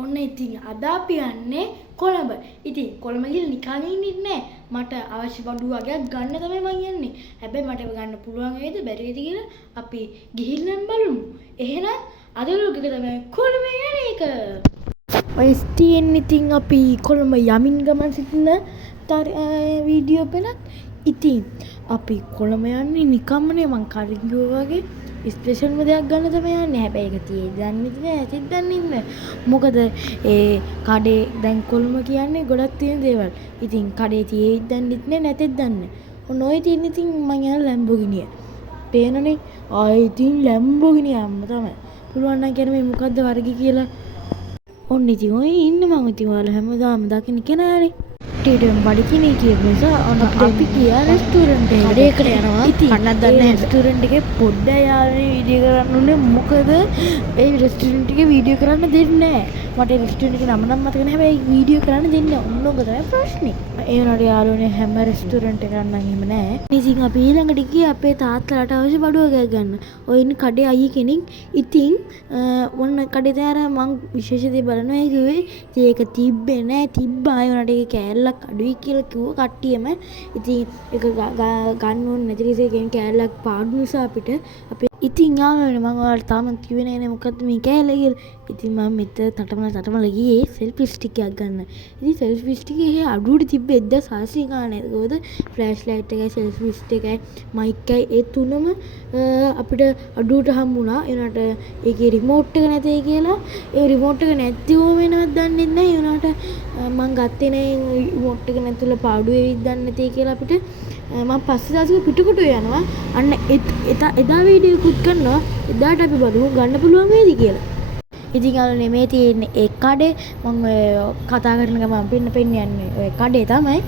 ඔන්න ඉතින් අද අපි යන්නේ කොළඹ. ඉතින් කොළඹ ගිහින් නිකන් ඉන්නේ නැහැ. මට අවශ්‍ය බඩු වගේක් ගන්න තමයි මං යන්නේ. හැබැයි මට ගන්න පුළුවන් වේද බැරි වේද කියලා අපි ගිහින් බලමු. එහෙනම් අද ලෝකෙක තමයි කොළඹ යන එක. ඔය ස්ටීන් ඉතින් අපි කොළඹ යමින් ගමන් සිටින වීඩියෝ පෙළක්. ඉතින් අපි කොළඹ යන්නේ නිකම්මනේ මං කලින් කිව්වා වගේ ස්පෙෂල්ම දෙයක් ගන්න තමයි යන්නේ. හැබැයි ඒක තියෙන්නේ නැහැ ඇතිත් දන්නේ නැහැ. මොකද ඒ කඩේ දැන් කොළඹ කියන්නේ ගොඩක් තියෙන දේවල්. ඉතින් කඩේ තියෙයිද දන්නෙත් නැහැ නැතෙත් දන්නේ. ඔන්න ඔය තියෙන ඉතින් මං යන ලැම්බෝගිනිය. පේනනේ. ආයේ ඉතින් ලැම්බෝගිනිය යන්න තමයි. පුළුවන් නම් කියන්නේ මේ මොකද්ද වර්ගය කියලා. ඔන්න ඉතින් ඔය ඉන්න මං ඉතින් ඔයාලා හැමදාම දකින්න කෙනානේ. ටීටම් බඩ කිනේ කියපු නිසා ඔන්න අපි ගියා රෙස්ටුරන්ට් එකට යනවා. ඉතින් කන්නක් දන්නේ රෙස්ටුරන්ට් එකේ පොඩ්ඩක් යාළුවනේ වීඩියෝ කරන්න උනේ. මොකද ඒ රෙස්ටුරන්ට් එකේ වීඩියෝ කරන්න දෙන්නේ නැහැ. මට රෙස්ටුරන්ට් එකේ නම නම් මතක නැහැ. හැබැයි වීඩියෝ කරන්න දෙන්නේ නැහැ. ඔන්න ඔක තමයි ප්‍රශ්නේ. ඒ වුණාට යාළුවනේ හැම රෙස්ටුරන්ට් එකක් නම් එහෙම නැහැ. ඉතින් අපි ඊළඟට ගියේ අපේ තාත්තලාට අවශ්‍ය බඩුව ගන්න. ඔය ඉන්න කඩේ අයියේ කෙනෙක්. ඉතින් ඔන්න කඩේ දාර මං විශේෂ දේ බලනවා කිව්වේ. ඉතින් ඒක තිබ්බේ නැහැ. තිබ්බා ඒ වුණාට ඒක කෑල්ලක් අඩුයි කියලා කිව්ව කට්ටියම. ඉතින් ඒක ගන්න ඕනේ නැති නිසා කියන කෑල්ලක් පාඩු නිසා අපිට අපි ඉතින් යාළුවනේ මම ඔයාලට තාම කිව්වේ නෑනේ මොකද්ද මේ කෑල්ල කියලා. ඉතින් මම මෙතන තටමල ගියේ සෙල්ෆි ස්ටික් එකක් ගන්න. ඉතින් සෙල්ෆි ස්ටික් එකේ අඩුවට තිබ්බේ 1600 ගානේ. ඒකෝද ෆ්ලෑෂ් ලයිට් එකයි සෙල්ෆි ස්ටික් එකයි මයික් එකයි ඒ තුනම අපිට අඩුවට හම්බුණා. ඒනට ඒකේ රිමෝට් එක නැතේ කියලා. ඒ රිමෝට් එක නැතිවම වෙනවද දන්නේ නැහැ. ඒනට මං ගත්තේ නෑ රිමෝට් එක නැතුල පාඩු වෙවිද දන්නේ නැතේ කියලා අපිට. මම පස්සේ දවසක පිටුකුටු යනවා. අන්න එදා වීඩියෝකුත් කරනවා. එදාට අපි බලමු ගන්න පුළුවන් වේද කියලා. ඉතින් යාළුවනේ මේ තියෙන්නේ ඒ කඩේ මම කතා කරන ගමන් පෙන්න යන්නේ ඔය කඩේ තමයි.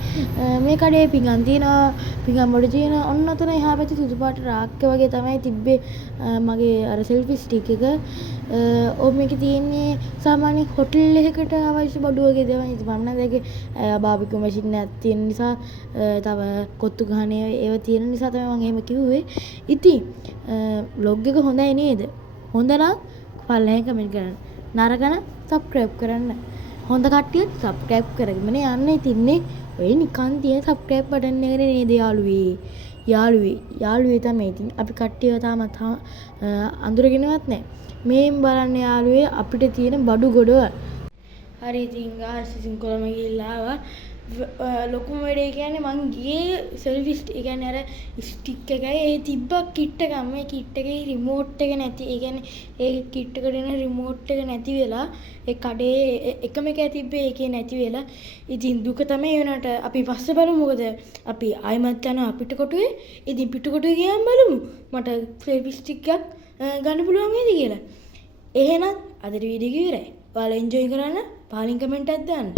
මේ කඩේ පිඟන් තියෙනවා. පිඟන් වල තියෙන ඔන්න ඔතන එහා පැත්තේ සුදු පාට රාක්ක වගේ තමයි තිබ්බේ මගේ අර සෙල්ෆි ස්ටික් එක. මේකේ තියෙන්නේ සාමාන්‍ය හොටෙල් එකකට අවශ්‍ය බඩු වගේ දේවල්. ඉතින් මම නම් දැක්කේ බාබිකියු මැෂින් එකක් තියෙන නිසා තව කොත්තු ගහන ඒවා තියෙන නිසා තමයි මම එහෙම කිව්වේ. ඉතින් vlog එක හොඳයි නේද? හොඳ නම් පල්ලෙන් කමෙන්ට් කරන්න. නරක නම් subscribe කරන්න. හොඳ කට්ටිය subscribe කරගෙන යන්න ඉතින්නේ. ඔය නිකන් තියෙන subscribe button එකනේ නේද යාළුවේ. යාළුවේ තමයි. ඉතින් අපි කට්ටියව තාමත් අඳුරගෙනවත් නැහැ. මේන් බලන්න යාළුවේ අපිට තියෙන බඩු ගොඩවල්. හරි ඉතින් ගාස් ඉතින් කොළඹ ගිහිල්ලා ආවා. ලොකුම වැඩේ කියන්නේ මං ගියේ සෙල්ෆි ස්ටික්. ඒ කියන්නේ අර ස්ටික් එකයි ඒ තිබ්බ කිට් එකක්. මේ කිට් එකේ රිමෝට් එක නැති. ඒ කියන්නේ ඒ කිට් එකට එන රිමෝට් එක නැති වෙලා ඒ කඩේ එකම එකයි තිබ්බේ ඒකේ නැති වෙලා. ඉතින් දුක තමයි වෙනට අපි පස්සේ බලමු. මොකද අපි ආයිමත් යනවා පිටකොටුවේ. ඉතින් පිටකොටුවේ ගියාම බලමු මට සෙල්ෆි ස්ටික් එකක් ගන්න පුළුවන් වේද කියලා. එහෙනම් අද වීඩියෝ එක ඉවරයි. ඔයාලා එන්ජොයි කරන්න. පහලින් කමෙන්ට් එකක් දාන්න.